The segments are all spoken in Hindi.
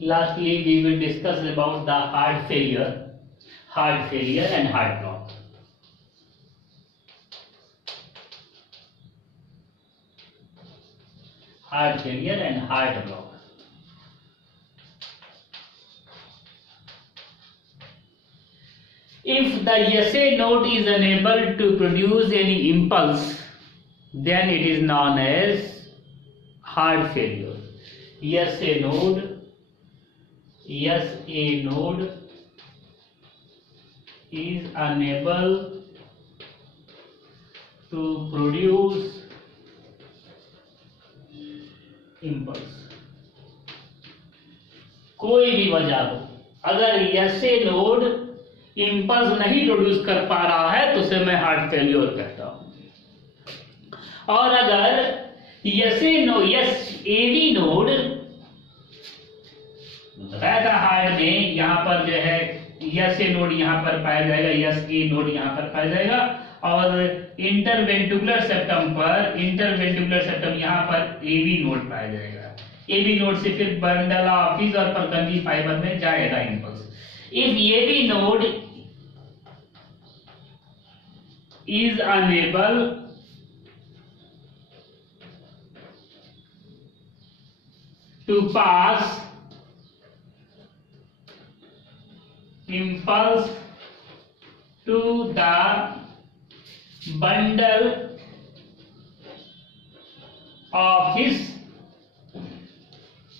Lastly, we will discuss about the heart failure and heart block. Heart failure and heart block. If the SA node is unable to produce any impulse, then it is known as heart failure. SA node is unable to produce impulse. कोई भी वजह हो, अगर SA नोड इम्पल्स नहीं प्रोड्यूस कर पा रहा है तो उसे मैं हार्ट फेल्योर कहता हूं। और अगर AV नोड, बताया था हार्ट में यहां पर जो है SA नोड यहां पर पाया जाएगा, SA नोड यहां पर पाया जाएगा, और इंटरवेंट्रिकुलर सेप्टम यहां पर AV नोड पाया जाएगा। AV नोड से फिर बंडल ऑफ हिज और परकंजी फाइबर में जाएगा impulse. If AV node is unable to pass impulse to the bundle of his.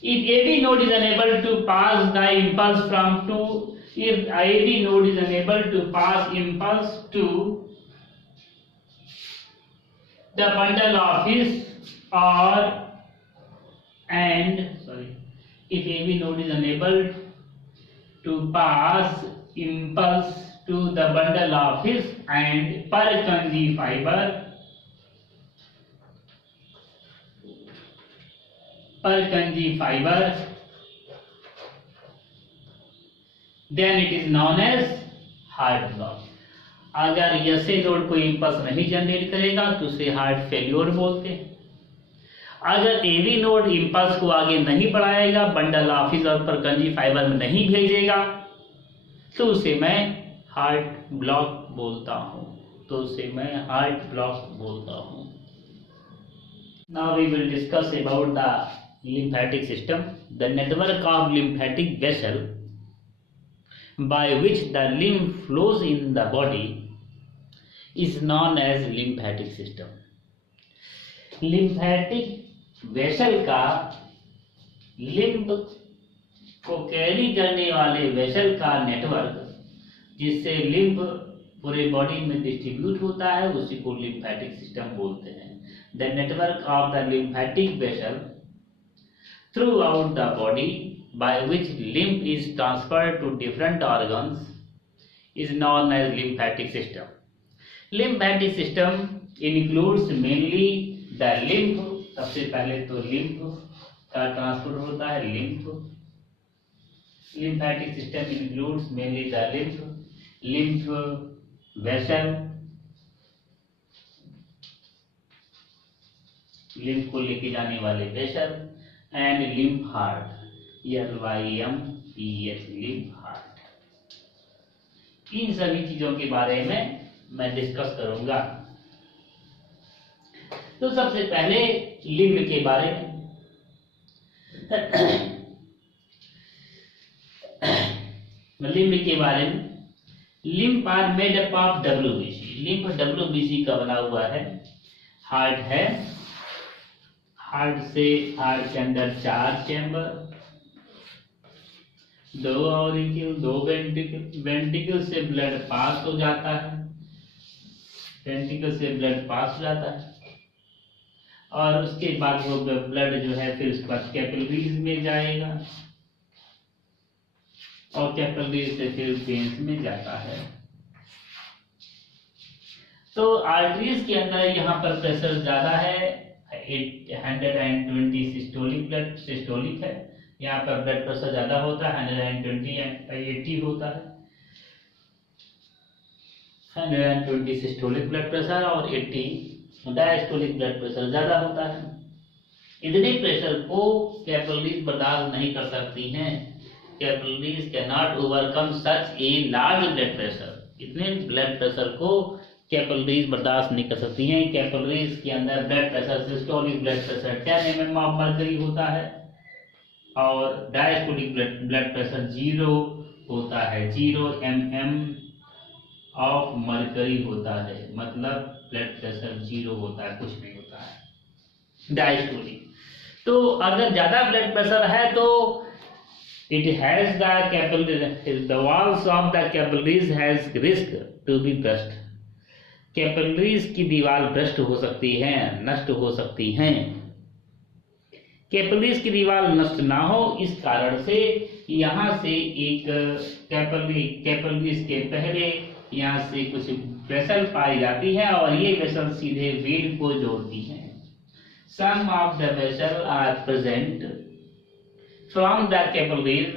If AV node is unable to pass the impulse if AV node is unable to pass impulse to the bundle of his if AV node is unable to pass impulse to the bundle of his and Purkinje fiber, then it is known as heart block. अगर SA नोड कोई इंपल्स नहीं जनरेट करेगा तो उसे हार्ट फेल्योर बोलते हैं। अगर AV नोड इंपल्स को आगे नहीं बढ़ाएगा, बंडल ऑफ हिज और परकंजी फाइबर में नहीं भेजेगा, तो उसे मैं हार्ट ब्लॉक बोलता हूं। Now we will discuss about the lymphatic system. The network of lymphatic vessel by which the lymph flows in the body is known as lymphatic system. Lymphatic vessel का, लिम्फ को कैरी करने वाले वेसल का नेटवर्क जिससे लिम्फ पूरे बॉडी में डिस्ट्रीब्यूट होता है उसी को लिम्फेटिक सिस्टम बोलते हैं। The network of the lymphatic vessel through out the body by which lymph is transferred to different organs is known as lymphatic system. Lymphatic system includes mainly the lymph. सबसे पहले तो lymph का ट्रांसफर होता है, lymphatic system includes mainly the lymph vessel, lymph को लेके जाने वाले vessel, and lymph heart, LYMPH, lymph heart। इन सभी चीजों के बारे में मैं डिस्कस करूंगा। तो सबसे पहले लिम्फ के बारे में। लिम्फ के बारे में, lymph are made up of WBC। Lymph WBC का बना हुआ है। हार्ट है, हार्ट के अंदर 4 चैम्बर, 2 ऑरिकल, 2 वेंट्रिकल से ब्लड पास हो जाता है, और उसके बाद वो ब्लड जो है फिर उसके बाद कैपिलरीज में जाएगा और कैपिलरीज से फिर वेन्स में जाता है। तो आर्टरीज के अंदर यहाँ पर प्रेशर ज्यादा है, 120 सिस्टोलिक है, यहाँ पर ब्लड प्रेशर ज्यादा होता है, 120/80 होता है, 120 सिस्टोलिक ब्लड प्रेशर और 80 डायस्टोलिक ब्लड प्रेशर ज्यादा होता है। इतने प्रेशर को कैपिलरीज बर्दाश्त नहीं कर सकती हैं। Capillaries can not overcome such a large blood pressure. इतने ब्लड प्रेशर को कैपिलरीज बर्दाश्त नहीं कर सकती हैं। कैपिलरीज के अंदर blood pressure systolic blood pressure 10 mm of mercury होता है और डायस्टोलिक ब्लड प्रेशर 0 होता है, 0 mm ऑफ मर्करी होता है, मतलब ब्लड प्रेशर 0 होता है, कुछ नहीं होता है डायस्टोलिक। तो अगर ज्यादा ब्लड प्रेशर है तो it has the capillaries, the walls of the capillaries has risk to be burst। Capillaries की दीवार भ्रष्ट हो सकती है, नष्ट हो सकती हैं। कैपिलरीज की दीवार नष्ट ना हो इस कारण से यहाँ से एक कैपिलरीज के पहले यहाँ से कुछ वेसल पाई जाती है और ये वेसल सीधे वेन को जोड़ती हैं। Some of the vessels are present from the capillaries,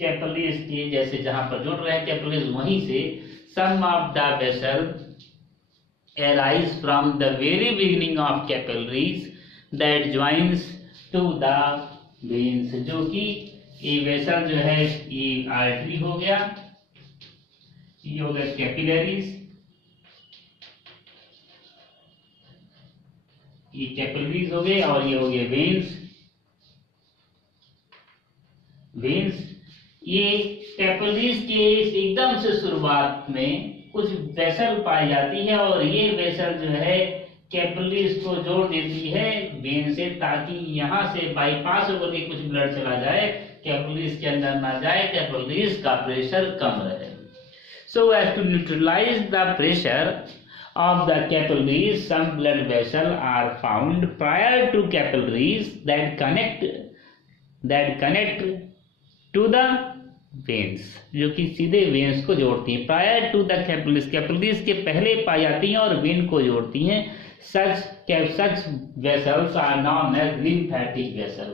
capillaries के जैसे जहां पर जुड़ रहे हैं कैपिलरीज वहीं से some of the vessels arise from the very beginning of capillaries that joins to the veins, जो कि ये वेसल जो है ये आर्टरी हो गया, ये हो गया कैपिलरीज, ये कैपिलरीज हो गए और ये हो गए वेन्स। ये कैपिलरीज के एकदम से शुरुआत में कुछ वेसल पाई जाती है और ये वेसल जो है कैपिलरीज को जोड़ देती है वेन से, ताकि यहाँ से बाईपास होकर के कुछ ब्लड चला जाए, कैपिलरीज के अंदर ना जाए, कैपिलरीज का प्रेशर कम रहे। So as to neutralize the pressure of the capillaries, some blood vessels are found prior to capillaries that connect to the veins, जो कि सीधे वेन्स को जोड़ती हैं। Prior to the capillaries, capillaries के पहले पाई जाती हैं और वेन को जोड़ती हैं। such vessels are known as lymphatic vessel।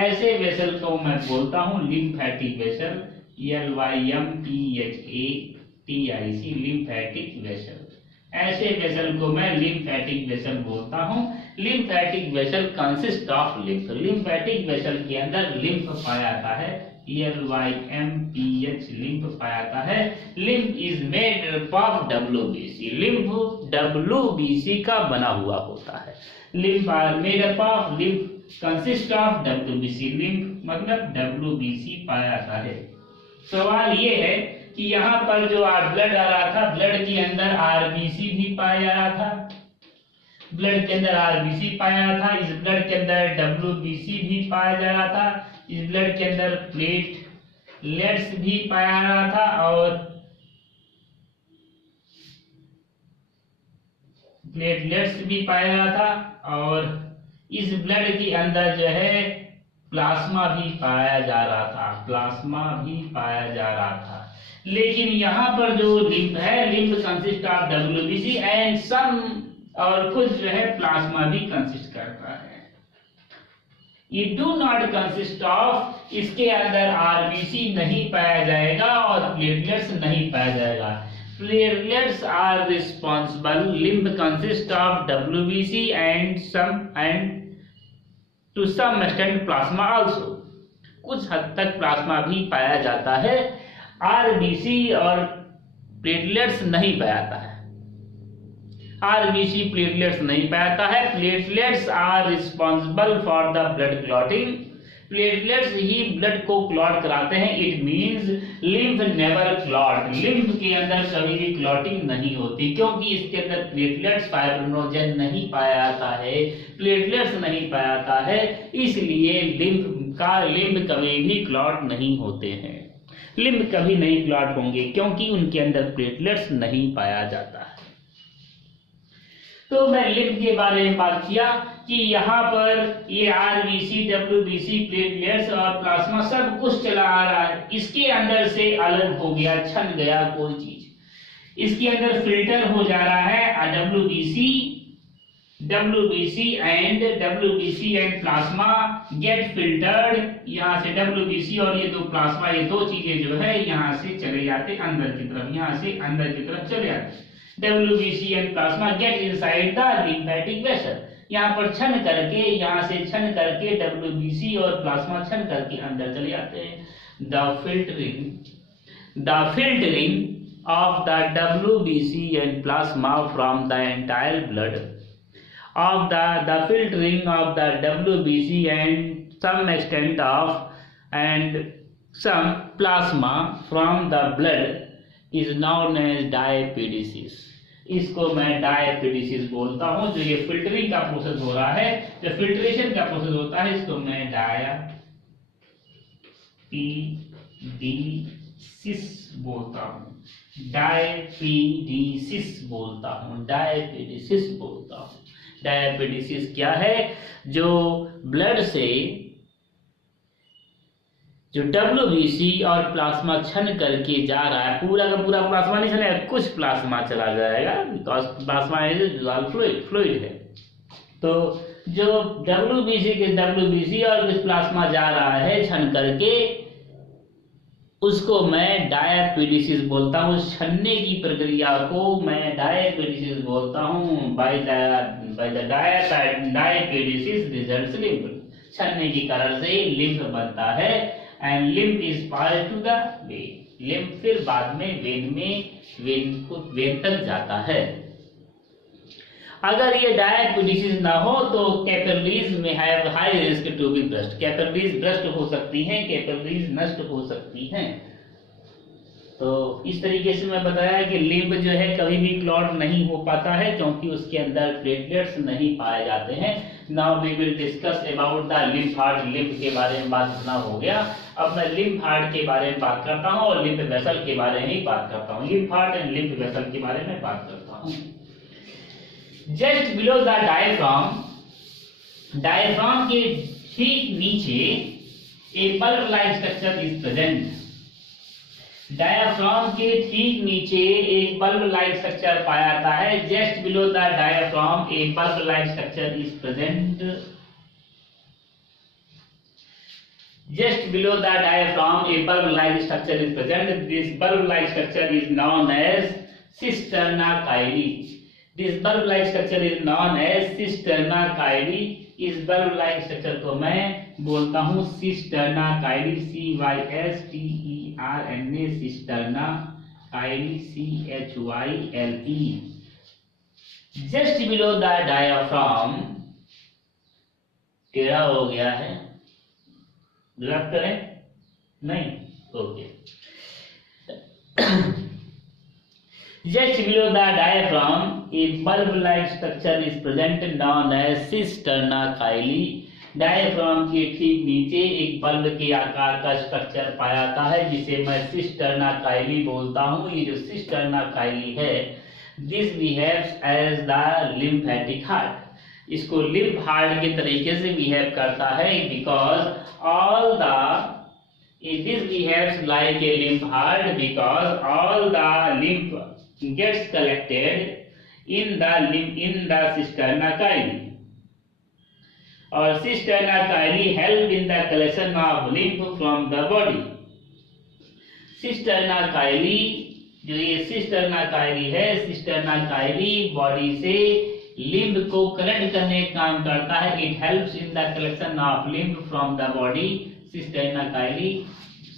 ऐसे वेसल को मैं बोलता हूँ lymphatic vessel, LYMPHATIC, lymphatic vessel। ऐसे वेसल को मैं lymphatic vessel बोलता हूँ। lymphatic vessel consist of lymph। lymphatic vessel के अंदर lymph पाया जाता है, LYMPH lymph पाया जाता है। lymph is made of WBC, lymph WBC का बना हुआ होता है। lymph are made up of, lymph consist of WBC, lymph मतलब WBC पाया जाता है। सवाल ये है कि यहाँ पर जो ब्लड आ रहा था, ब्लड के अंदर RBC भी पाया जा रहा था, ब्लड के अंदर RBC पाया जा रहा था, इस ब्लड के अंदर WBC भी पाया जा रहा था, इस ब्लड के अंदर प्लेटलेट्स भी पाया जा रहा था और प्लेटलेट्स भी पाया जा रहा था और इस ब्लड के अंदर जो है प्लाज्मा भी पाया जा रहा था, प्लाज्मा भी पाया जा रहा था। लेकिन यहाँ पर जो लिम्फ है, lymph consist of WBC and some, और कुछ जो है प्लाज्मा भी कंसिस्ट करता है। ये डू नॉट कंसिस्ट ऑफ, इसके अंदर RBC नहीं पाया जाएगा और प्लेटलेट्स नहीं पाया जाएगा। Platelets are responsible, lymph consist of WBC and to some extent plasma also, कुछ हद तक प्लाज्मा भी पाया जाता है। RBC और प्लेटलेट्स नहीं पाया जाता है, RBC प्लेटलेट्स नहीं पाया जाता है। Platelets are responsible for the blood clotting, platelets ही ब्लड को क्लॉट कराते हैं। It means lymph never clot, lymph के अंदर कभी भी क्लॉटिंग नहीं होती, क्योंकि इसके अंदर प्लेटलेट्स फाइब्रिनोजन नहीं पाया जाता है, प्लेटलेट्स नहीं पाया जाता है, इसलिए लिम्फ कभी भी क्लॉट नहीं होते हैं, लिम्फ कभी नहीं क्लॉट होंगे क्योंकि उनके अंदर प्लेटलेट्स नहीं पाया जाता है। तो मैं लिम्फ के बारे में बात किया कि यहाँ पर ये RBC, WBC, प्लेटलेट्स और प्लाज्मा सब कुछ चला आ रहा है, इसके अंदर से अलग हो गया, छन गया कोई चीज, इसके अंदर फिल्टर हो जा रहा है WBC and plasma get filtered. यहाँ से WBC और ये दो प्लाज्मा, ये दो चीजें जो है यहाँ से चले जाते अंदर की तरफ, यहाँ से अंदर की तरफ चले जाते। WBC and plasma get inside the lymphatic vessel, यहाँ पर छन करके, यहाँ से छन करके WBC और प्लाज्मा छन करके अंदर चले जाते हैं। The filtering of the WBC and plasma from the entire blood of the filtering of the WBC and some extent of and some plasma from the blood is known as diapedesis। इसको मैं डायपेडिसिस बोलता हूँ। जो ये फिल्टरिंग का प्रोसेस हो रहा है, जो फिल्ट्रेशन का प्रोसेस होता है, इसको मैं डायपेडिसिस बोलता हूँ। डायपेडिसिस बोलता हूँ, डायपेडिसिस बोलता हूँ। डायपेडिसिस क्या है? जो ब्लड से जो WBC और प्लाज्मा छन करके जा रहा है, पूरा का पूरा प्लाज्मा नहीं चलेगा, कुछ प्लाज्मा चला जाएगा, बिकॉज प्लाज्मा फ्लूइड है। तो जो WBC और कुछ प्लाज्मा जा रहा है छन करके, उसको मैं डायपेडिसिस बोलता हूँ। छनने की प्रक्रिया को मैं डायपेडिसिस बोलता हूँ। By the diapedesis results lymph. छनने के कारण से लिम्फ बनता है and lymph is pass to the vein. Lymph फिर बाद में वेन तक जाता है। अगर ये डायपेडिसिस ना हो तो कैपिलरीज में have high risk to be burst. Capillaries burst हो सकती हैं, कैपिलरीज नष्ट हो सकती हैं। तो इस तरीके से मैं बताया कि लिम्फ जो है कभी भी क्लॉट नहीं हो पाता है, क्योंकि उसके अंदर प्लेटलेट्स नहीं पाए जाते हैं। Now we will discuss about the lymph heart. Lymph के बारे में बात करना हो गया। अब मैं लिम्फ हार्ट के बारे में बात करता हूँ और लिम्फ वेसल के बारे में ही बात करता हूँ। Lymph heart and lymph vessel के बारे में बात करता हूँ। जस्ट बिलो द डायफ्राम के ठीक नीचे a bulb like structure is present. Diaphragm के ठीक नीचे एक बल्ब लाइक स्ट्रक्चर पाया जाता है। Just below the diaphragm A bulb like structure is present. Just below the diaphragm, a bulb-like structure is present. This bulb-like structure is known as cisterna chyli. This bulb-like structure is known as cisterna chyli. इस bulb-like structure को मैं बोलता हूँ cisterna chyli, CYSTERNA, cisterna chyli, CHYLE. Just below the diaphragm, टेढ़ा हो गया है, ड्राफ्ट करें? नहीं, okay. Just below the diaphragm, a bulb-like structure is present known as cisterna chyli. Diaphragm के ठीक नीचे एक बल्ब के आकार का स्ट्रक्चर पाया जाता है, जिसे मैं cisterna chyli बोलता हूँ। ये जो cisterna chyli है, this behaves as the lymphatic heart. इसको लिम्फ हार्ट के तरीके से बिहेव करता है, because this behaves like a lymph heart because all the lymph gets collected in the cisterna chyli, or cisterna chyli help in the collection of lymph from the body. cisterna chyli, जो ये cisterna chyli है, cisterna chyli बॉडी से लिम्फ को कलेक्ट करने का काम करता है। It helps in the collection of lymph from the body. cisterna chyli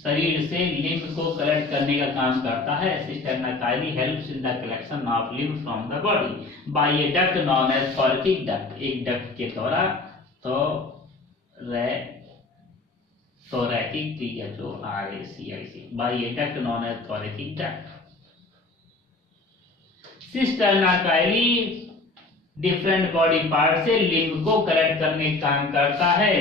शरीर से लिम्फ को कलेक्ट करने का काम करता है। cisterna chyli helps in the collection of lymph from the body by a duct known as thoracic duct। एक डक्ट के द्वारा thoracic by a duct known as thoracic duct। cisterna chyli different body part से लिम्फ को कलेक्ट करने का काम करता है।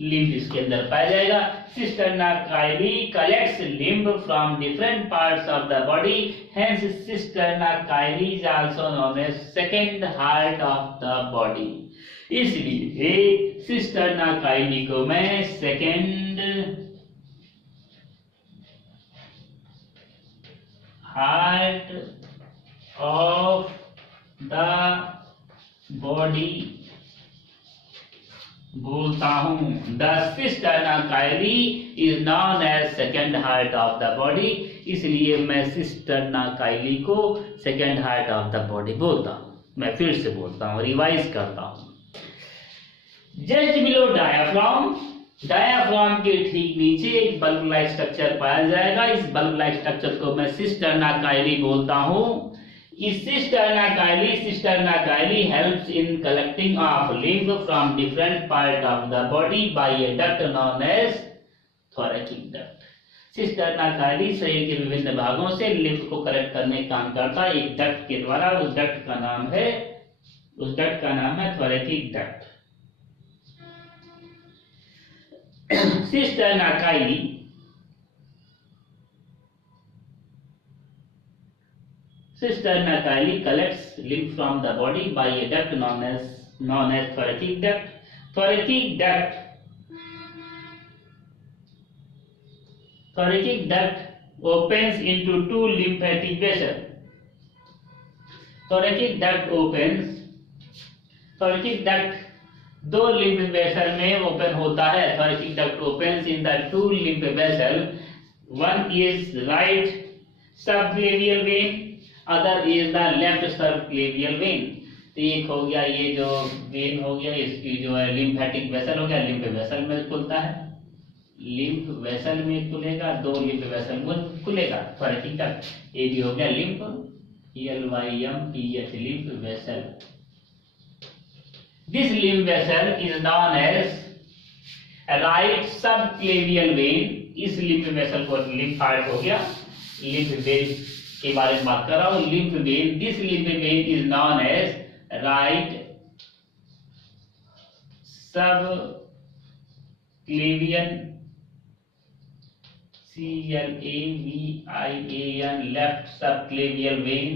लिम्फ इसके अंदर पाया जाएगा। cisterna chyli collects lymph from different parts of the body, hence cisterna chyli is also known as second heart of the body। इसलिए cisterna chyli को मैं second heart of the body बोलता हूँ। The cisterna chyli is known as second heart of the body, इसलिए मैं cisterna chyli को second heart of the body बोलता हूँ। मैं फिर से बोलता हूँ, रिवाइज करता हूँ। जस्ट बिलो डायाफ्राम, डायाफ्राम के ठीक नीचे एक बल्ब लाइक स्ट्रक्चर पाया जाएगा। इस बल्ब लाइक स्ट्रक्चर को मैं सिस्टर्ना काइली बोलता हूँ। इस cisterna chyli helps in collecting of lymph from different part of the body by a duct known as thoracic duct. Cisterna chyli शरीर के विभिन्न भागों से लिम्फ को कलेक्ट करने का काम करता है एक डक्ट के द्वारा। उस डक्ट का नाम है thoracic duct. Cisterna chyli collects lymph from the body by a duct known as thoracic duct. Thoracic duct opens into two lymphatic vessels. Thoracic duct दो लिम्फ वेसल में ओपन होता है। thoracic duct opens in the two lymph vessel. One is right subclavian vein, other is the left subclavian vein. तो एक हो गया ये जो वेन हो गया, इसकी जो है लिम्फेटिक वेसल हो गया, लिम्फ वेसल में खुलता है, लिम्फ वेसल में खुलेगा, दो लिम्फ वेसल में खुलेगा thoracic duct। ये भी हो गया lymph LYMPH lymph vessel. This lymph vessel is known as right subclavian vein। इस lymph vessel को lymphoid हो गया, lymph vein के बारे में बात कर रहा हूँ। lymph vein, this lymph vein is known as right subclavian CLAVIAN left subclavian vein,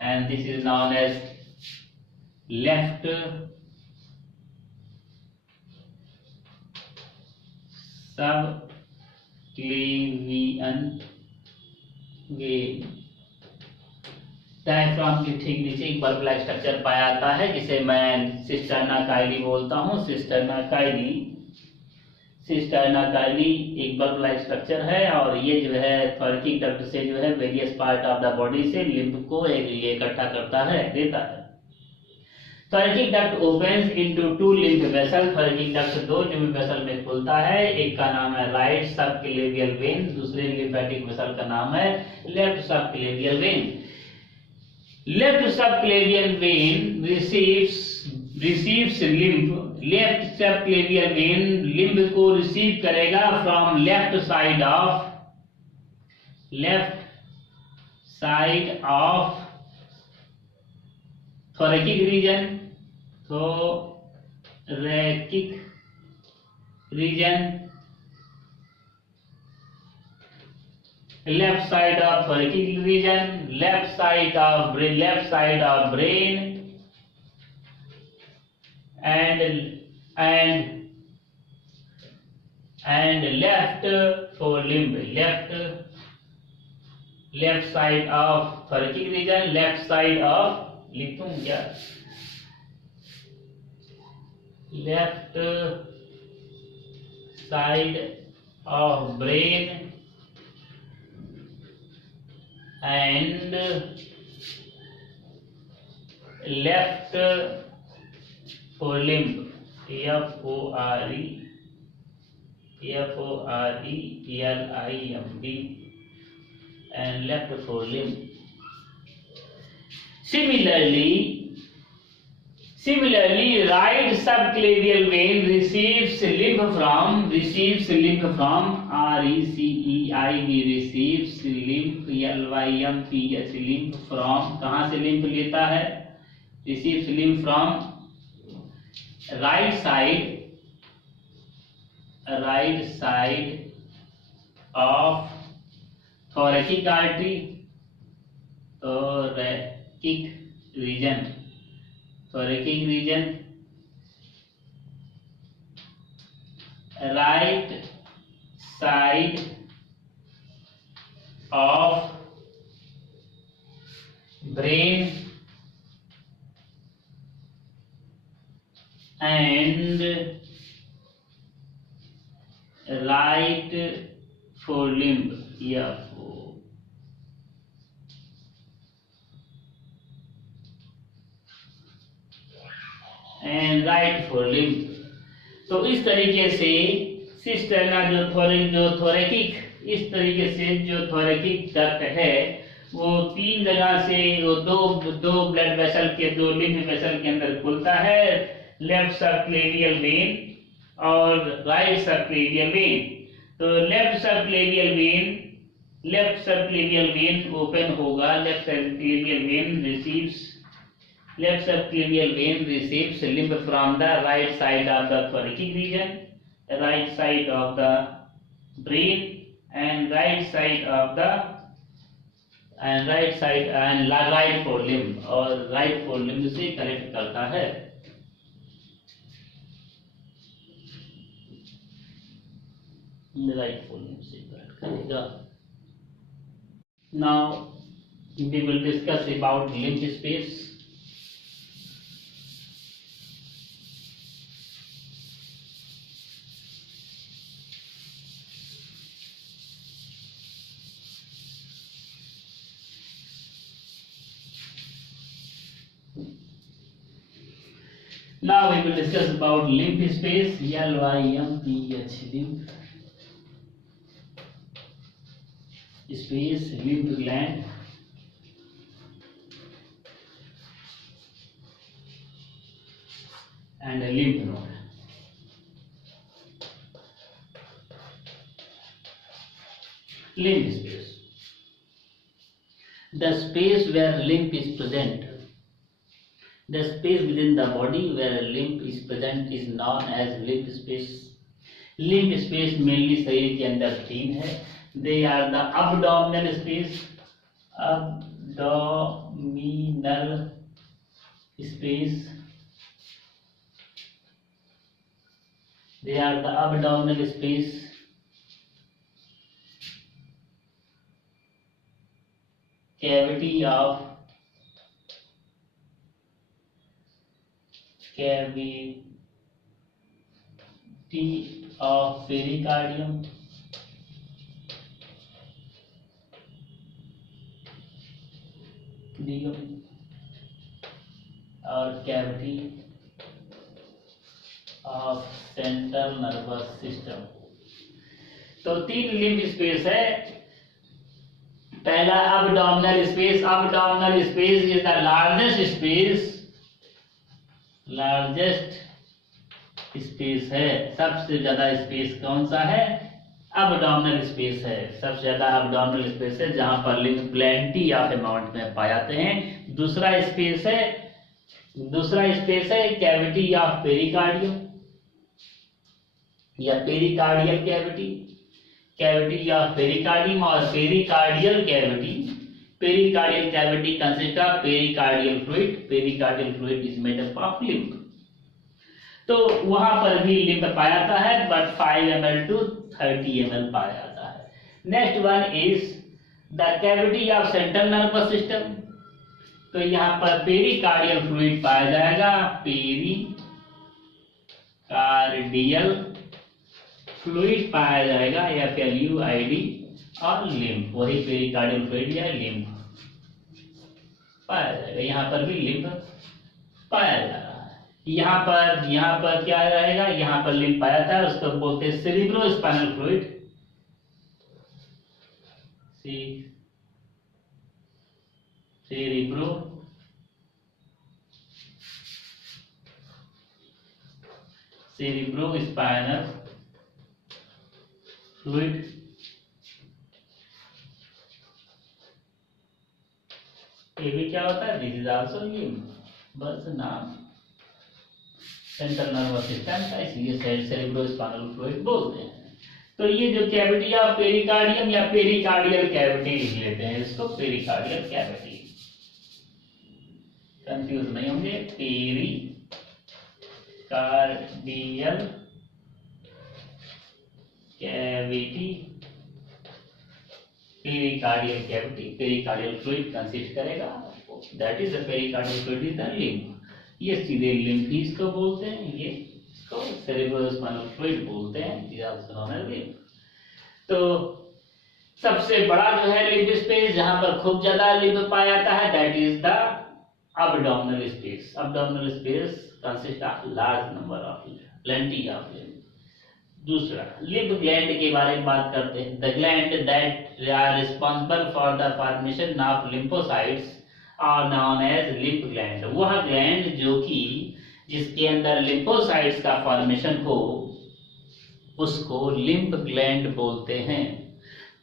and this is known as left subclavian vein। Diaphragm के ठीक नीचे एक बल्ब लाइक स्ट्रक्चर पाया जाता है जिसे मैं सिस्टर्ना काइली बोलता हूँ। सिस्टर्ना काइली एक बल्ब लाइक स्ट्रक्चर है और ये जो है थोरैकिक डक्ट से जो है various part of the body से लिम्फ को इकट्ठा करता है, देता है। Thoracic duct opens into two lymph vessels। Thoracic duct दो lymph vessel में खुलता है, एक का नाम है right subclavian vein, दूसरे lymphatic vessel का नाम है left subclavian vein। Left subclavian vein receives lymph। Left subclavian vein lymph को receive करेगा from left side of thoracic region, left side of thoracic region, left side of brain, and left forelimb, left side of thoracic region, left side of लिखूं क्या, left side of brain and left forelimb, FORELIMB and left forelimb। Similarly, right subclavian vein receives lymph from receives lymph from, कहाँ से lymph लेता है, receives lymph from right side of thoracic artery, thoracic region, right side of brain and right forelimb, and right four limb. तो इस तरीके से सिस्टर्ना जो थोरेकिक, इस तरीके से जो थोरेकिक डक्ट है वो 3 जगह से, वो दो ब्लड वेसल के, 2 लिम्फ वेसल के अंदर खुलता है, लेफ्ट सबक्लेवियल वेन और राइट सबक्लेवियल वेन। तो लेफ्ट सबक्लेवियल वेन ओपन होगा, left subclavian vein receives lymph from the right side of the thoracic region, right side of the brain and right forelimb, और right forelimb से कनेक्ट करता है। राइट फोरेलिम्ब से कनेक्ट करेगा। Now we will discuss about lymph space. Now we will discuss about lymph space, LYMPH, lymph space, lymph gland, and a lymph node. Lymph space, the space where lymph is present. The space within the body where lymph is present is known as lymph space. Lymph space mainly शरीर के अंदर 3 है। They are the abdominal space, They are the abdominal space, cavity of pericardium, और cavity of central nervous system। तो 3 लिम्फ स्पेस है। पहला abdominal space is the largest space है। सबसे ज्यादा स्पेस कौन सा है? abdominal space है। सबसे ज्यादा abdominal space है जहां पर लिम्फ प्लेंटी ऑफ अमाउंट में पाए जाते हैं। दूसरा स्पेस है कैविटी ऑफ पेरिकार्डियम या पेरिकार्डियल कैविटी ऑफ पेरिकार्डियम और pericardial cavity consist of pericardial fluid is made up of lymph. तो वहां पर भी लिम्फ पाया जाता है, बट 5 ml to 30 ml पाया जाता है। Next one is the cavity of central nervous system. तो यहाँ पर पेरिकार्डियल फ्लूइड पाया जाएगा, पेरिकार्डियल फ्लूइड पाया जाएगा, FLUID, और लिम्फ, वही पेरिकार्डियल फ्लूइड या लिम्फ पाया जाएगा। यहाँ पर भी लिम्फ पाया जा रहा है। यहाँ पर क्या रहेगा? यहाँ पर लिम्फ पाया जाता है, उसको बोलते हैं सेरिब्रोस्पाइनल फ्लूइड, सेरिब्रोस्पाइनल फ्लूइड। ये भी क्या होता है? दिस इज आल्सो लिम्फ, बस नाम सेंट्रल नर्वस सिस्टम का, इसलिए सेरिब्रोस्पाइनल फ्लूइड बोलते हैं। तो ये जो कैविटी ऑफ पेरिकार्डियम या पेरिकार्डियल कैविटी लिख लेते हैं इसको, पेरिकार्डियल कैविटी, कंफ्यूज नहीं होंगे। Pericardial cavity, pericardial fluid consist करेगा, that is the pericardial fluid is the lymph. ये सीधे लिम्फीज को बोलते हैं, ये इसको सेरिब्रोस्पाइनल फ्लूइड बोलते हैं, ये आल्सो नोन एज लिम्फ। तो सबसे बड़ा जो है लिम्फ स्पेस जहां पर खूब ज्यादा लिम्फ पाया जाता है, that is the abdominal space। Consist of large number of plenty of lymph. दूसरा, लिम्फ ग्लैंड के बारे में बात करते हैं। The gland that are responsible for the formation of lymphocytes are known as lymph gland. वह ग्लैंड जो कि जिसके अंदर लिम्फोसाइट्स का फॉर्मेशन हो उसको लिम्फ ग्लैंड बोलते हैं।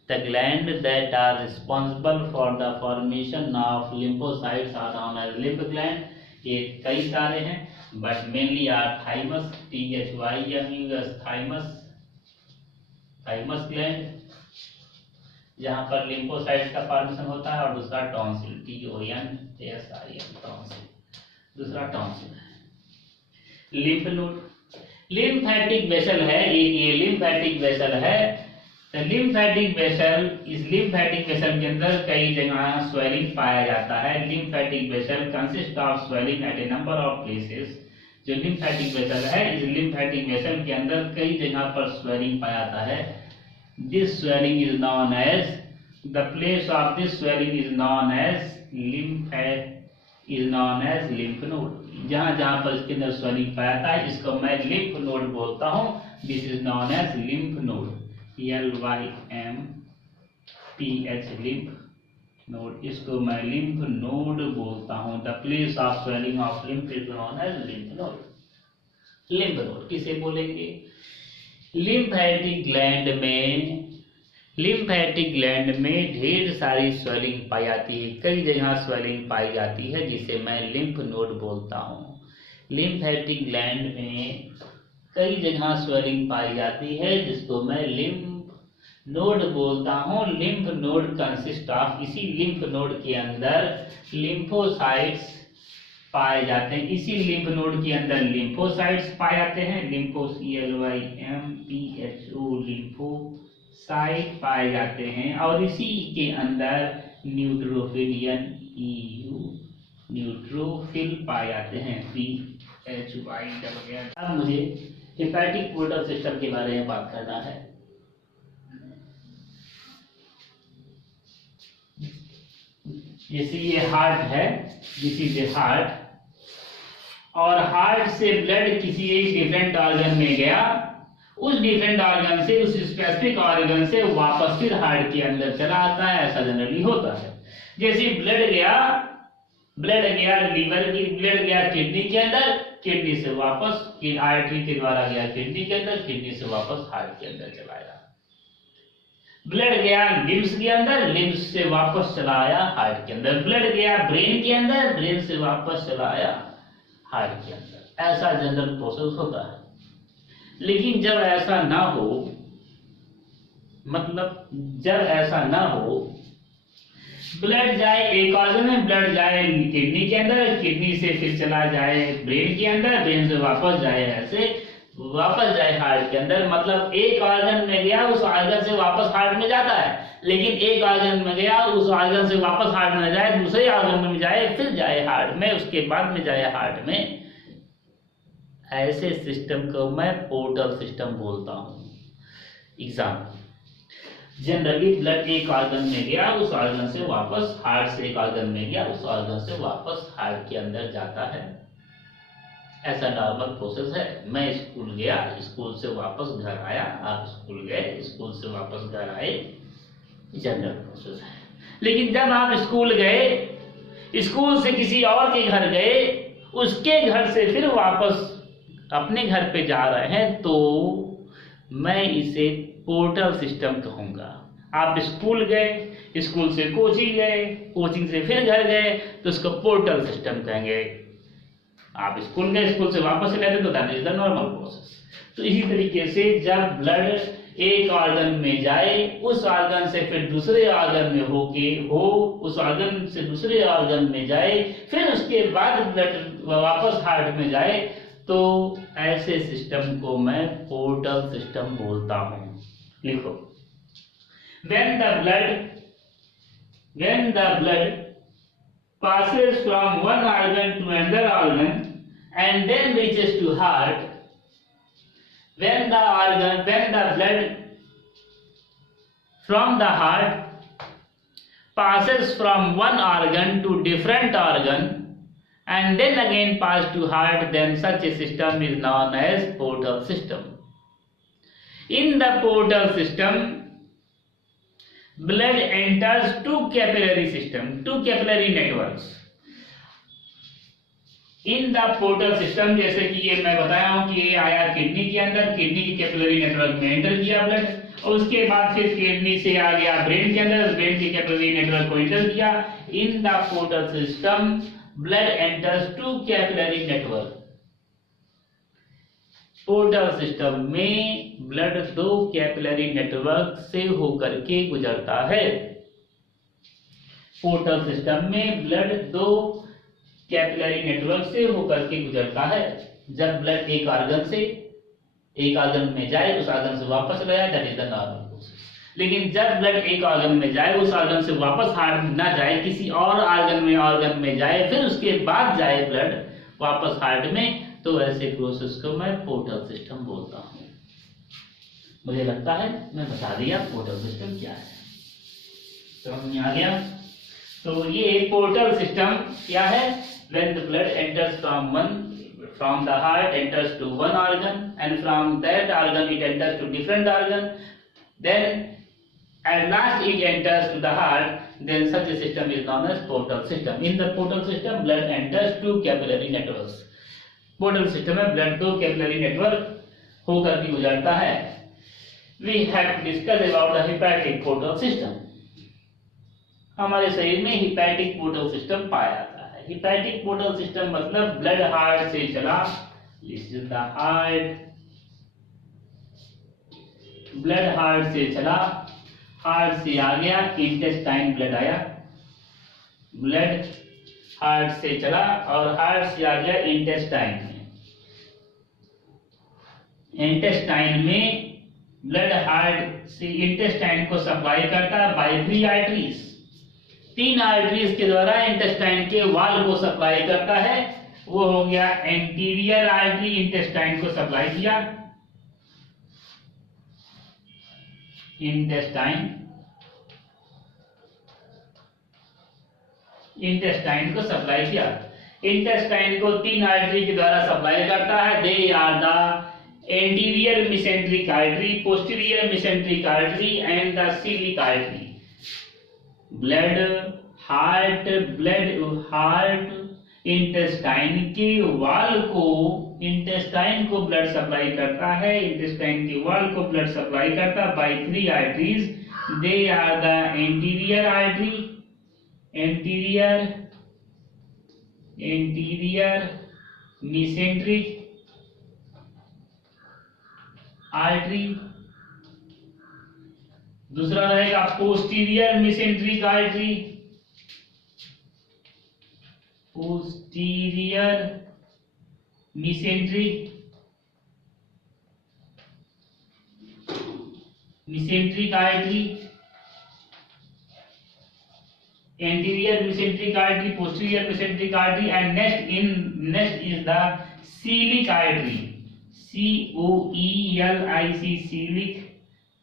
The gland that are responsible for the formation of lymphocytes are known as lymph gland। ये कई सारे हैं but mainly are thymus, THYMUS, thymus gland जहाँ पर lymphocytes का फॉर्मेशन होता है, और दूसरा टॉन्सिल, TONSIL, टॉन्सिल, दूसरा टॉन्सिल है। लिम्फ नोड, लिम्फैटिक वेसल है, एक ये लिम्फैटिक वेसल है। लिम्फैटिक वेसल, इस लिम्फैटिक वेसल के अंदर कई जगह स्वेलिंग पाया जाता है। Lymphatic vessel consist of swelling at a number of places. जो लिम्फैटिक वेसल है, इस लिम्फैटिक वेसल के अंदर कई जगह पर स्वेलिंग पाया जाता है। This swelling is known as, the place of this swelling is known as lymph node. जहां जहां पर इसके अंदर स्वेलिंग पाया जाता है इसको मैं लिम्फ नोड बोलता हूं। This is known as lymph node, LYMPH, lymph node, इसको मैं लिम्फ नोड बोलता हूं। The place of swelling of lymph is known as lymph node. Lymph node किसे बोलेंगे? लिम्फैटिक ग्लैंड में ढेर सारी स्वेलिंग पाई जाती है, कई जगह स्वेलिंग पाई जाती है जिसे मैं लिम्फ नोड बोलता हूं। लिम्फैटिक ग्लैंड में कई जगह स्वेलिंग पाई जाती है जिसको मैं लिम्फ नोड बोलता हूं। लिम्फ नोड कंसिस्ट ऑफ, इसी लिम्फ नोड के अंदर लिम्फोसाइट्स पाए जाते हैं। इसी लिम्फ नोड के अंदर लिम्फोसाइट्स पाए जाते हैं। LYMPHO, लिम्फोसाइट पाए जाते हैं। और इसी के अंदर न्यूट्रोफिल, न्यूट्रोफिल पाए जाते हैं, PHY। अब मुझे हेपेटिक पोर्टल सिस्टम के बारे में बात करना है। जैसे ये हार्ट है, दिस इज ए हार्ट, और हार्ट से ब्लड किसी एक डिफरेंट ऑर्गन में गया, उस डिफरेंट ऑर्गन से, उस स्पेसिफिक ऑर्गन से वापस फिर हार्ट के अंदर चला आता है। ऐसा जनरली होता है। जैसे ब्लड गया लीवर की, ब्लड गया किडनी के अंदर, किडनी से वापस आर्टरी के द्वारा गया किडनी के अंदर, किडनी से वापस हार्ट के अंदर चला आया। ब्लड गया लिम्स के अंदर, लिम्स से वापस चला आया हार्ट के अंदर। ब्लड गया ब्रेन के अंदर, ब्रेन से वापस चला आया हार्ट के अंदर। ऐसा जनरल प्रोसेस होता है। लेकिन जब ऐसा ना हो, मतलब जब ऐसा ना हो, ब्लड जाए एक ऑर्गन में, ब्लड जाए किडनी के अंदर, किडनी से फिर चला जाए ब्रेन के अंदर, ब्रेन से वापस जाए, ऐसे वापस जाए हार्ट के अंदर। मतलब एक ऑर्गन में गया, उस ऑर्गन से वापस हार्ट में जाता है। लेकिन एक ऑर्गन में गया, उस ऑर्गन से वापस हार्ट में जाए, दूसरे ऑर्गन में जाए, फिर जाए हार्ट में, उसके बाद में जाए हार्ट में। ऐसे सिस्टम को मैं पोर्टल सिस्टम बोलता हूँ। एग्जाम्पल, जनरली ब्लड एक ऑर्गन में गया, उस ऑर्गन से वापस, हार्ट से एक ऑर्गन में गया, उस ऑर्गन से वापस हार्ट के अंदर जाता है। ऐसा नॉर्मल प्रोसेस है। मैं स्कूल गया, स्कूल से वापस घर आया, आप स्कूल गए, स्कूल से वापस घर आए, जनरल प्रोसेस है। लेकिन जब आप स्कूल गए, स्कूल से किसी और के घर गए, उसके घर से फिर वापस अपने घर पे जा रहे हैं, तो मैं इसे पोर्टल सिस्टम कहूंगा। आप स्कूल गए, स्कूल से कोचिंग गए, कोचिंग से फिर घर गए, तो उसको पोर्टल सिस्टम कहेंगे। आप स्कूल गए, स्कूल से वापस चले तो that is the normal process. तो इसी तरीके से जब ब्लड एक ऑर्गन में जाए, उस ऑर्गन से फिर दूसरे ऑर्गन में उस ऑर्गन से दूसरे ऑर्गन में जाए, फिर उसके बाद ब्लड वापस हार्ट में जाए, तो ऐसे सिस्टम को मैं पोर्टल सिस्टम बोलता हूं। लिखो, when the blood passes from one organ to another organ and then reaches to heart, when the blood from the heart passes from one organ to different organ and then again pass to heart, then such a system is known as portal system. In the portal system, blood enters two capillary networks. In the portal system, जैसे कि ये मैं बताया हूं कि ये आया किडनी के अंदर, किडनी के कैपिलरी नेटवर्क में एंटर किया ब्लड, और उसके बाद फिर किडनी से आ गया ब्रेन के अंदर, ब्रेन के कैपिलरी नेटवर्क को एंटर किया. In the portal system blood enters to capillary network. Portal system में ब्लड दो कैपिलरी नेटवर्क से होकर के गुजरता है. पोर्टल सिस्टम में ब्लड दो कैपिलरी नेटवर्क से होकर के गुजरता है. जब ब्लड एक ऑर्गन में जाए, उस ऑर्गन से वापस चला जाए, that is the normal process. लेकिन जब ब्लड एक ऑर्गन में जाए, उस ऑर्गन से वापस हार्ट ना जाए, किसी और ऑर्गन में जाए, फिर उसके बाद जाए ब्लड वापस हार्ट में, तो ऐसे प्रोसेस को मैं पोर्टल सिस्टम बोलता हूँ. मुझे लगता है मैं बता दिया पोर्टल सिस्टम क्या है. समझ में आ गया? तो ये पोर्टल सिस्टम क्या है? When the blood enters from the heart enters to one organ, and from that organ it enters to different organ, then at last it enters to the heart, then such a system is known as portal system. In the portal system, blood enters two capillary networks. Portal system में blood दो capillary network होकर के गुजरता है. We have discussed about the hepatic portal system. हमारे शरीर में hepatic portal system पाया जाता है. हिपैटिक पोर्टल सिस्टम मतलब ब्लड हार्ट से चला, ब्लड हार्ट से चला, हार्ट से आ गया इंटेस्टाइन, ब्लड आया, ब्लड हार्ट से चला और हार्ट से आ गया इंटेस्टाइन में. इंटेस्टाइन में ब्लड हार्ट से इंटेस्टाइन को सप्लाई करता है बाय 3 आर्टरीज. 3 आर्टरीज के द्वारा इंटेस्टाइन के वाल को सप्लाई करता है. वो हो गया एंटीरियर आर्टरी, इंटेस्टाइन को सप्लाई किया, इंटेस्टाइन को सप्लाई किया. इंटेस्टाइन को 3 आर्टरी के द्वारा सप्लाई करता है. They are the anterior mesenteric artery, posterior mesenteric artery and the coeliac artery. Blood heart intestine के वाल को, इंटेस्टाइन को ब्लड सप्लाई करता है, इंटेस्टाइन के वाल को ब्लड सप्लाई करता है by 3 arteries. They are the anterior artery, anterior mesenteric artery. दूसरा रहेगा posterior mesenteric artery, posterior mesenteric artery, anterior mesenteric artery, posterior mesenteric artery, and next is the coeliac artery, COELIC, coeliac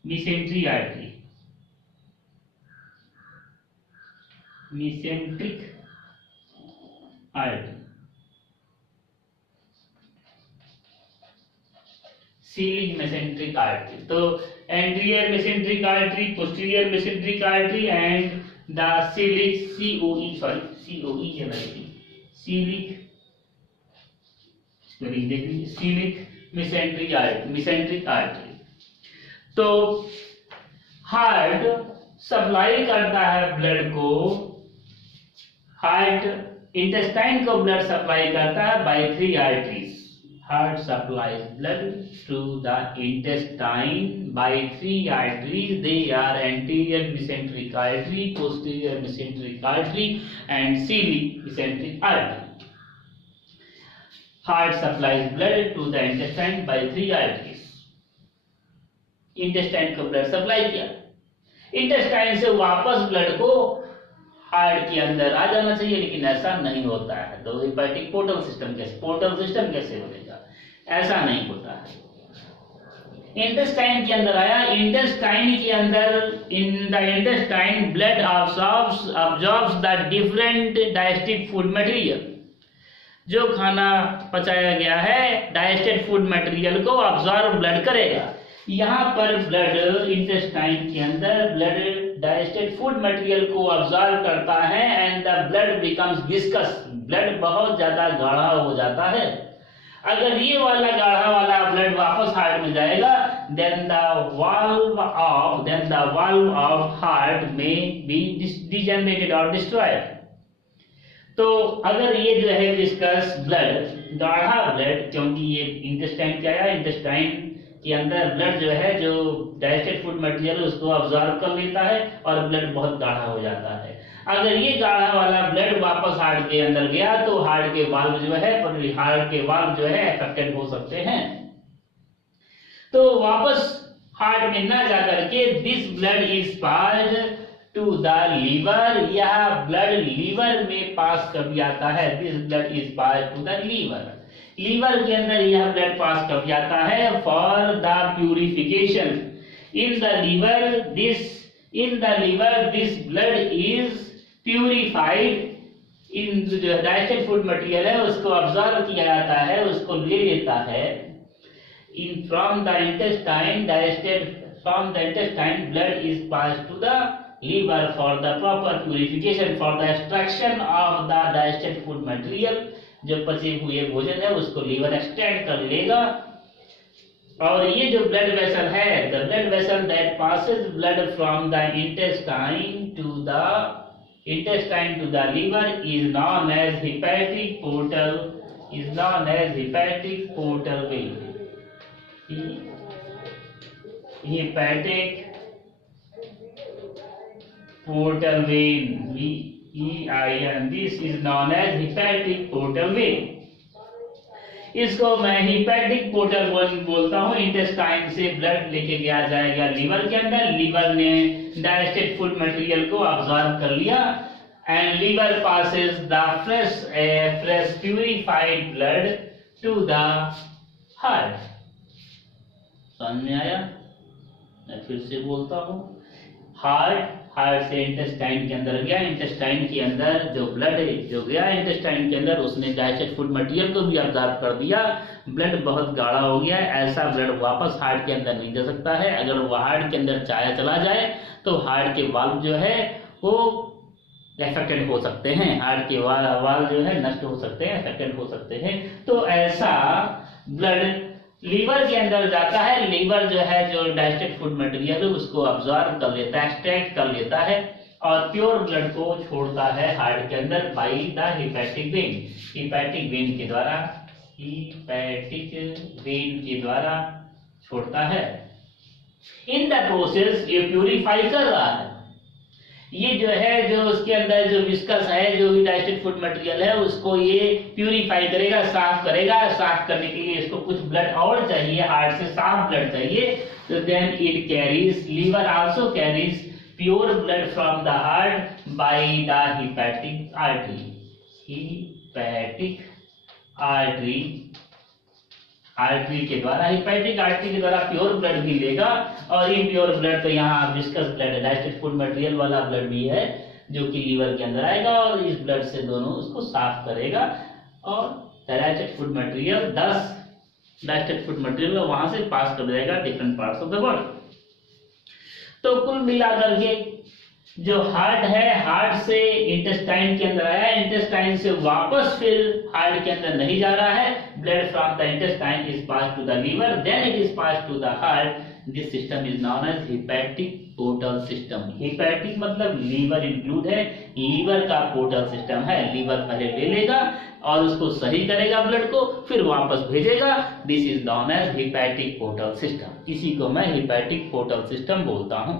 mesenteric artery, mesenteric artery, coeliac mesenteric artery. तो anterior mesenteric artery, posterior mesenteric artery and the coeliac, COELIC, coeliac mesenteric artery. तो हार्ट सप्लाई करता है ब्लड को, हार्ट इंटेस्टाइन को ब्लड सप्लाई करता है by 3 arteries. Heart supplies blood to the intestine by 3 arteries. They are anterior mesenteric artery, posterior mesenteric artery and coeliac mesenteric artery. Heart supplies blood to the intestine by 3 arteries. Intestine को ब्लड सप्लाई किया, इंटेस्टाइन से वापस ब्लड को हार्ट के अंदर आ जाना चाहिए, लेकिन ऐसा नहीं होता है. तो हेपेटिक पोर्टल सिस्टम कैसे बनेगा? ऐसा नहीं होता है. इंटेस्टाइन के अंदर आया, इंटेस्टाइन के अंदर, in the intestine blood absorbs the different digestive food material. जो खाना पचाया गया है डाइजेस्टेड फूड मटेरियल को अब्जॉर्ब ब्लड करेगा। यहाँ पर ब्लड इंटेस्टाइन के अंदर ब्लड डाइजेस्टेड फूड मटेरियल को अब्जॉर्ब करता है and the blood becomes viscous, blood बहुत ज्यादा गाढ़ा हो जाता है। अगर ये वाला गाढ़ा वाला ब्लड वापस हार्ट में जाएगा then the valve of heart may be degenerated or destroyed। तो अगर ये जो है विस्कस ब्लड गाढ़ा ब्लड, क्योंकि ये इंटेस्टाइन क्या है, इंटेस्टाइन के अंदर ब्लड जो है जो डाइजेस्टेड फूड मटेरियल उसको अब्जॉर्ब कर लेता है और ब्लड बहुत गाढ़ा हो जाता है। अगर ये गाढ़ा वाला ब्लड वापस हार्ट के अंदर गया तो हार्ट के वाल्व जो है अफेक्टेड हो सकते हैं। तो वापस हार्ट में ना जाकर के this blood is passed to the liver, यह ब्लड लीवर में पास कर जाता है। This blood is passed to the liver, liver के अंदर यह ब्लड पास कर जाता है for the purification. In the liver this blood is purified. इन जो डाइजेस्टेड फूड मटेरियल है उसको अब्जॉर्ब किया जाता है, उसको ले लेता है। In from the intestine blood is passed to the liver for the proper purification, for the extraction of the digested food material। जो पचे हुए भोजन है उसको लीवर एक्सट्रैक्ट कर लेगा। और ये जो ब्लड वेसल है, the blood vessel that passes blood from the intestine to the liver is known as hepatic portal vein। hepatic portal vein, VEIN, this is known as hepatic portal vein। इसको मैं hepatic portal vein बोलता हूँ। इंटेस्टाइन से ब्लड लेके गया जाएगा लीवर के अंदर, लीवर ने डाइजेस्टेड फूड मटेरियल को अब्सॉर्ब कर लिया and liver passes the fresh purified blood to the heart. समझ में आया? मैं फिर से बोलता हूँ, हार्ट से इंटेस्टाइन के अंदर गया, इंटेस्टाइन के अंदर जो ब्लड जो गया इंटेस्टाइन के अंदर उसने डाइजेस्टेड फूड मटेरियल को भी अब्जॉर्ब कर दिया, ब्लड बहुत गाढ़ा हो गया। ऐसा ब्लड वापस हार्ट के अंदर नहीं जा सकता है। अगर वो हार्ट के अंदर चला जाए तो हार्ट के वाल्व जो है वो अफेक्टेड हो सकते हैं, हार्ट के वाल्व जो है नष्ट हो सकते हैं, अफेक्टेड हो सकते हैं। तो ऐसा ब्लड लीवर के अंदर जाता है, लीवर जो है जो डाइजेस्टेड फूड मटेरियल है उसको अब्सॉर्ब कर लेता है, एक्सट्रैक्ट कर लेता है और प्योर ब्लड को छोड़ता है हार्ट के अंदर बाई द हेपेटिक वेन के द्वारा छोड़ता है। इन द प्रोसेस ये प्यूरिफाई कर रहा है। ये जो है जो उसके अंदर जो विस्कस है, जो भी डाइजेस्टेड फूड मटेरियल है उसको ये प्यूरिफाई करेगा, साफ करेगा। साफ करने के लिए इसको कुछ ब्लड और चाहिए, हार्ट से साफ ब्लड चाहिए। तो then it carries, liver also carries pure blood from the heart by the hepatic artery के द्वारा, हेपेटिक आर्टरी के द्वारा प्योर ब्लड भी लेगा। और ये प्योर ब्लड तो यहाँ viscous blood, digested food material वाला ब्लड भी है जो कि लीवर के अंदर आएगा और इस ब्लड से दोनों उसको साफ करेगा और digested food material 10 digested food material वहां से पास कर देगा different parts of the body. तो कुल मिलाकर के जो हार्ट है, हार्ट से इंटेस्टाइन के अंदर आया, इंटेस्टाइन से वापस फिर हार्ट के अंदर नहीं जा रहा है। Blood from the intestine is pass to the liver, then it is pass to the heart. This system is known as hepatic portal system. Hepatic मतलब लीवर इंक्लूड है, लीवर का पोर्टल सिस्टम है। लीवर पहले ले लेगा और उसको सही करेगा ब्लड को, फिर वापस भेजेगा। This is known as hepatic portal system. इसी को मैं हेपेटिक पोर्टल सिस्टम बोलता हूँ।